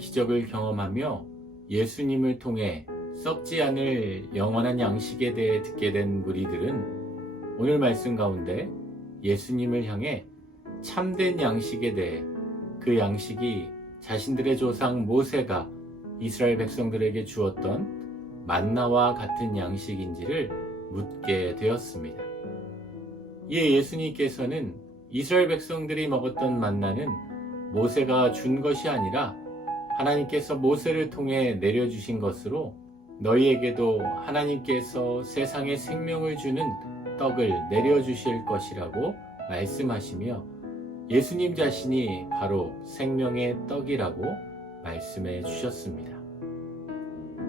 기적을 경험하며 예수님을 통해 썩지 않을 영원한 양식에 대해 듣게 된 무리들은 오늘 말씀 가운데 예수님을 향해 참된 양식에 대해, 그 양식이 자신들의 조상 모세가 이스라엘 백성들에게 주었던 만나와 같은 양식인지를 묻게 되었습니다. 이에 예수님께서는 이스라엘 백성들이 먹었던 만나는 모세가 준 것이 아니라 하나님께서 모세를 통해 내려주신 것으로 너희에게도 하나님께서 세상에 생명을 주는 떡을 내려주실 것이라고 말씀하시며 예수님 자신이 바로 생명의 떡이라고 말씀해 주셨습니다.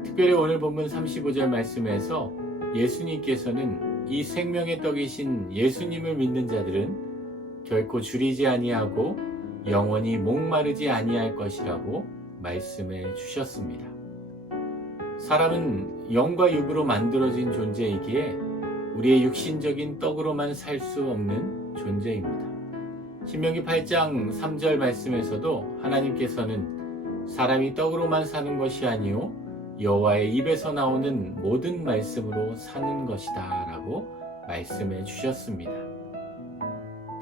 특별히 오늘 본문 35절 말씀에서 예수님께서는 이 생명의 떡이신 예수님을 믿는 자들은 결코 줄이지 아니하고 영원히 목마르지 아니할 것이라고 말씀해 주셨습니다. 사람은 영과 육으로 만들어진 존재이기에 우리의 육신적인 떡으로만 살 수 없는 존재입니다. 신명기 8장 3절 말씀에서도 하나님께서는 사람이 떡으로만 사는 것이 아니요 여호와의 입에서 나오는 모든 말씀으로 사는 것이다 라고 말씀해 주셨습니다.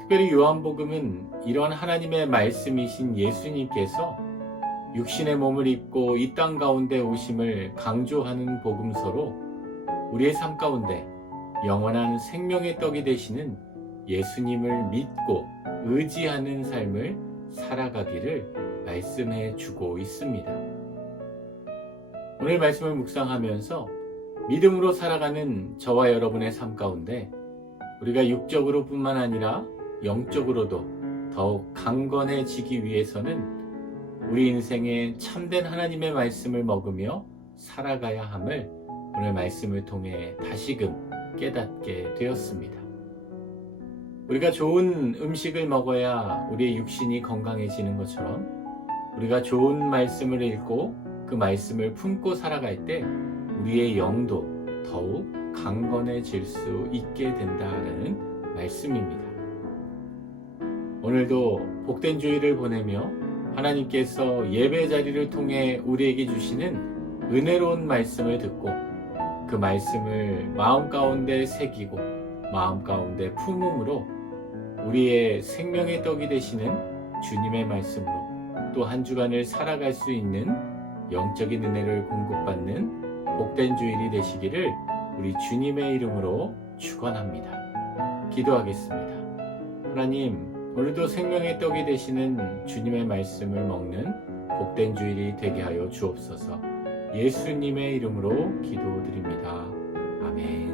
특별히 요한복음은 이런 하나님의 말씀이신 예수님께서 육신의 몸을 입고 이 땅 가운데 오심을 강조하는 복음서로 우리의 삶 가운데 영원한 생명의 떡이 되시는 예수님을 믿고 의지하는 삶을 살아가기를 말씀해 주고 있습니다. 오늘 말씀을 묵상하면서 믿음으로 살아가는 저와 여러분의 삶 가운데 우리가 육적으로 뿐만 아니라 영적으로도 더욱 강건해지기 위해서는 우리 인생에 참된 하나님의 말씀을 먹으며 살아가야 함을 오늘 말씀을 통해 다시금 깨닫게 되었습니다. 우리가 좋은 음식을 먹어야 우리의 육신이 건강해지는 것처럼 우리가 좋은 말씀을 읽고 그 말씀을 품고 살아갈 때 우리의 영도 더욱 강건해질 수 있게 된다라는 말씀입니다. 오늘도 복된 주일을 보내며 하나님께서 예배 자리를 통해 우리에게 주시는 은혜로운 말씀을 듣고 그 말씀을 마음 가운데 새기고 마음 가운데 품음으로 우리의 생명의 떡이 되시는 주님의 말씀으로 또 한 주간을 살아갈 수 있는 영적인 은혜를 공급받는 복된 주일이 되시기를 우리 주님의 이름으로 축원합니다. 기도하겠습니다. 하나님, 오늘도 생명의 떡이 되시는 주님의 말씀을 먹는 복된 주일이 되게 하여 주옵소서. 예수님의 이름으로 기도드립니다. 아멘.